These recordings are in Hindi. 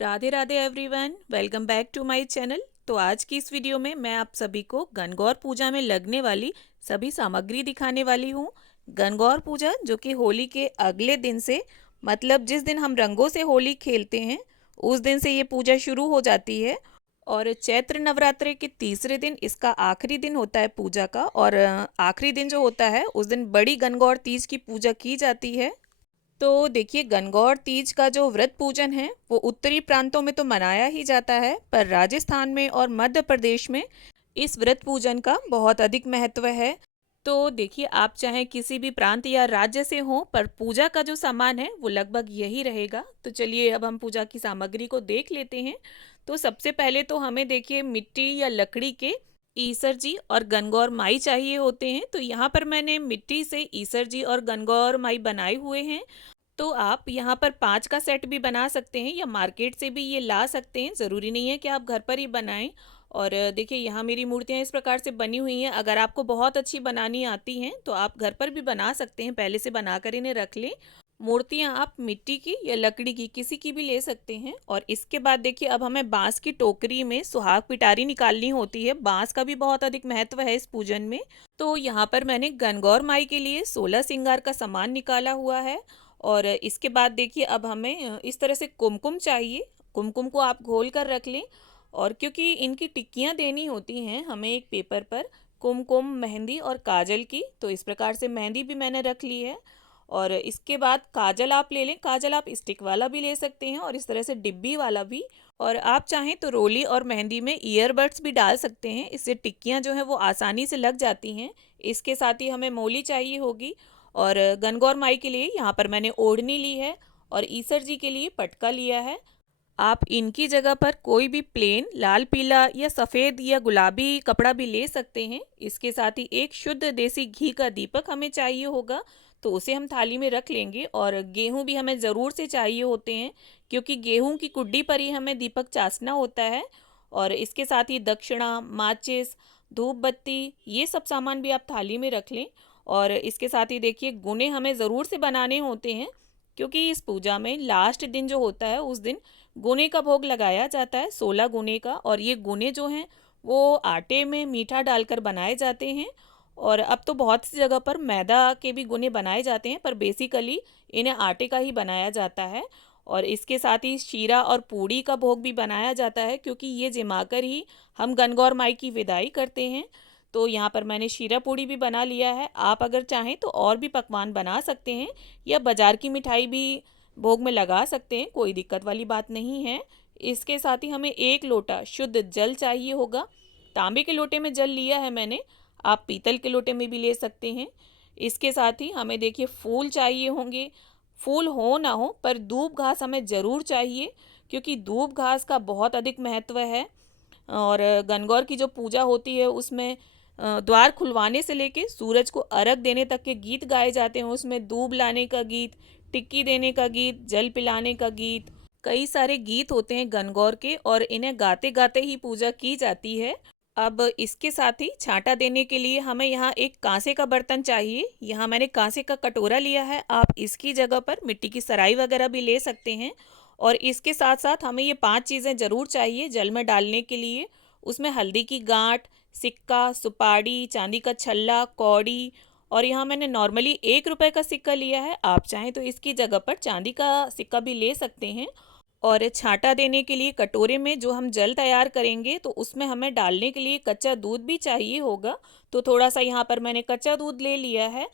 Radhe Radhe everyone, welcome back to my channel. तो आज की इस वीडियो में मैं आप सभी को गणगौर पूजा में लगने वाली सभी सामग्री दिखाने वाली हूँ। गणगौर पूजा जो कि होली के अगले दिन से मतलब जिस दिन हम रंगों से होली खेलते हैं उस दिन से ये पूजा शुरू हो जाती है और चैत्र नवरात्रि के तीसरे दिन इसका आखिरी दिन होता है पूजा का। और आखिरी दिन जो होता है उस दिन बड़ी गणगौर तीज की पूजा की जाती है। तो देखिए, गणगौर तीज का जो व्रत पूजन है वो उत्तरी प्रांतों में तो मनाया ही जाता है, पर राजस्थान में और मध्य प्रदेश में इस व्रत पूजन का बहुत अधिक महत्व है। तो देखिए, आप चाहे किसी भी प्रांत या राज्य से हो, पर पूजा का जो सामान है वो लगभग यही रहेगा। तो चलिए अब हम पूजा की सामग्री को देख लेते हैं। तो सबसे पहले तो हमें देखिए मिट्टी या लकड़ी के ईसर जी और गणगौर माई चाहिए होते हैं। तो यहाँ पर मैंने मिट्टी से ईसर जी और गणगौर माई बनाए हुए हैं। तो आप यहाँ पर 5 का सेट भी बना सकते हैं या मार्केट से भी ये ला सकते हैं, ज़रूरी नहीं है कि आप घर पर ही बनाएं। और देखिए, यहाँ मेरी मूर्तियाँ इस प्रकार से बनी हुई हैं। अगर आपको बहुत अच्छी बनानी आती हैं तो आप घर पर भी बना सकते हैं, पहले से बनाकर इन्हें रख लें। मूर्तियाँ आप मिट्टी की या लकड़ी की किसी की भी ले सकते हैं। और इसके बाद देखिए, अब हमें बांस की टोकरी में सुहाग पिटारी निकालनी होती है। बांस का भी बहुत अधिक महत्व है इस पूजन में। तो यहाँ पर मैंने गणगौर माई के लिए 16 श्रृंगार का सामान निकाला हुआ है। और इसके बाद देखिए, अब हमें इस तरह से कुमकुम चाहिए। कुमकुम को आप घोल कर रख लें। और क्योंकि इनकी टिक्कियाँ देनी होती हैं हमें एक पेपर पर, कुमकुम, मेहंदी और काजल की, तो इस प्रकार से मेहंदी भी मैंने रख ली है। और इसके बाद काजल आप ले लें। काजल आप स्टिक वाला भी ले सकते हैं और इस तरह से डिब्बी वाला भी। और आप चाहें तो रोली और मेहंदी में ईयरबड्स भी डाल सकते हैं, इससे टिक्कियाँ जो हैं वो आसानी से लग जाती हैं। इसके साथ ही हमें मोली चाहिए होगी। और गणगौर माई के लिए यहाँ पर मैंने ओढ़नी ली है और ईसर जी के लिए पटका लिया है। आप इनकी जगह पर कोई भी प्लेन लाल, पीला या सफ़ेद या गुलाबी कपड़ा भी ले सकते हैं। इसके साथ ही एक शुद्ध देसी घी का दीपक हमें चाहिए होगा, तो उसे हम थाली में रख लेंगे। और गेहूं भी हमें ज़रूर से चाहिए होते हैं, क्योंकि गेहूं की कुड्डी पर ही हमें दीपक चासना होता है। और इसके साथ ही दक्षिणा, माचिस, धूप बत्ती, ये सब सामान भी आप थाली में रख लें। और इसके साथ ही देखिए, गुने हमें ज़रूर से बनाने होते हैं, क्योंकि इस पूजा में लास्ट दिन जो होता है उस दिन गुने का भोग लगाया जाता है, 16 गुने का। और ये गुने जो हैं वो आटे में मीठा डालकर बनाए जाते हैं। और अब तो बहुत सी जगह पर मैदा के भी गुने बनाए जाते हैं, पर बेसिकली इन्हें आटे का ही बनाया जाता है। और इसके साथ ही शीरा और पूड़ी का भोग भी बनाया जाता है, क्योंकि ये जिमाकर ही हम गणगौर माई की विदाई करते हैं। तो यहाँ पर मैंने शीरा पूड़ी भी बना लिया है। आप अगर चाहें तो और भी पकवान बना सकते हैं या बाजार की मिठाई भी भोग में लगा सकते हैं, कोई दिक्कत वाली बात नहीं है। इसके साथ ही हमें 1 लोटा शुद्ध जल चाहिए होगा। तांबे के लोटे में जल लिया है मैंने, आप पीतल के लोटे में भी ले सकते हैं। इसके साथ ही हमें देखिए फूल चाहिए होंगे। फूल हो ना हो, पर दूब घास हमें ज़रूर चाहिए, क्योंकि दूब घास का बहुत अधिक महत्व है। और गणगौर की जो पूजा होती है उसमें द्वार खुलवाने से लेके सूरज को अर्घ देने तक के गीत गाए जाते हैं। उसमें दूब लाने का गीत, टिक्की देने का गीत, जल पिलाने का गीत, कई सारे गीत होते हैं गणगौर के, और इन्हें गाते गाते ही पूजा की जाती है। अब इसके साथ ही छांटा देने के लिए हमें यहाँ एक कांसे का बर्तन चाहिए। यहाँ मैंने कांसे का कटोरा लिया है, आप इसकी जगह पर मिट्टी की सराई वगैरह भी ले सकते हैं। और इसके साथ साथ हमें ये 5 चीज़ें ज़रूर चाहिए जल में डालने के लिए। उसमें हल्दी की गांठ, सिक्का, सुपारी, चांदी का छल्ला, कौड़ी। और यहाँ मैंने नॉर्मली 1 रुपए का सिक्का लिया है, आप चाहें तो इसकी जगह पर चांदी का सिक्का भी ले सकते हैं। और छांटा देने के लिए कटोरे में जो हम जल तैयार करेंगे तो उसमें हमें डालने के लिए कच्चा दूध भी चाहिए होगा। तो थोड़ा सा यहाँ पर मैंने कच्चा दूध ले लिया है।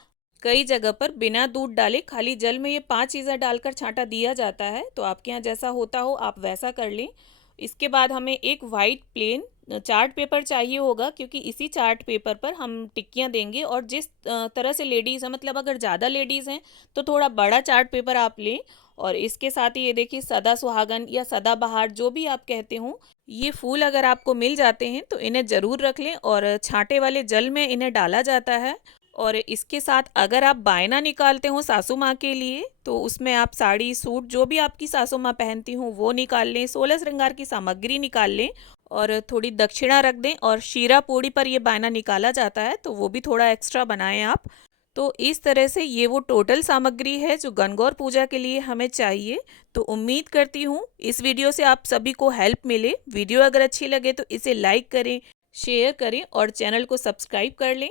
कई जगह पर बिना दूध डाले खाली जल में ये 5 चीज़ें डालकर छांटा दिया जाता है, तो आपके यहाँ जैसा होता हो आप वैसा कर लें। इसके बाद हमें एक वाइट प्लेन चार्ट पेपर चाहिए होगा, क्योंकि इसी चार्ट पेपर पर हम टिक्कियाँ देंगे। और जिस तरह से लेडीज़ हैं, मतलब अगर ज़्यादा लेडीज़ हैं तो थोड़ा बड़ा चार्ट पेपर आप लें। और इसके साथ ही ये देखिए, सदा सुहागन या सदाबहार जो भी आप कहते हो, ये फूल अगर आपको मिल जाते हैं तो इन्हें ज़रूर रख लें। और छांटे वाले जल में इन्हें डाला जाता है। और इसके साथ अगर आप बायना निकालते हो सासू माँ के लिए, तो उसमें आप साड़ी, सूट जो भी आपकी सासू माँ पहनती हूँ वो निकाल लें, 16 श्रृंगार की सामग्री निकाल लें और थोड़ी दक्षिणा रख दें। और शीरा पूड़ी पर ये बायना निकाला जाता है, तो वो भी थोड़ा एक्स्ट्रा बनाएं आप। तो इस तरह से ये वो टोटल सामग्री है जो गणगौर पूजा के लिए हमें चाहिए। तो उम्मीद करती हूँ इस वीडियो से आप सभी को हेल्प मिले। वीडियो अगर अच्छी लगे तो इसे लाइक करें, शेयर करें और चैनल को सब्सक्राइब कर लें।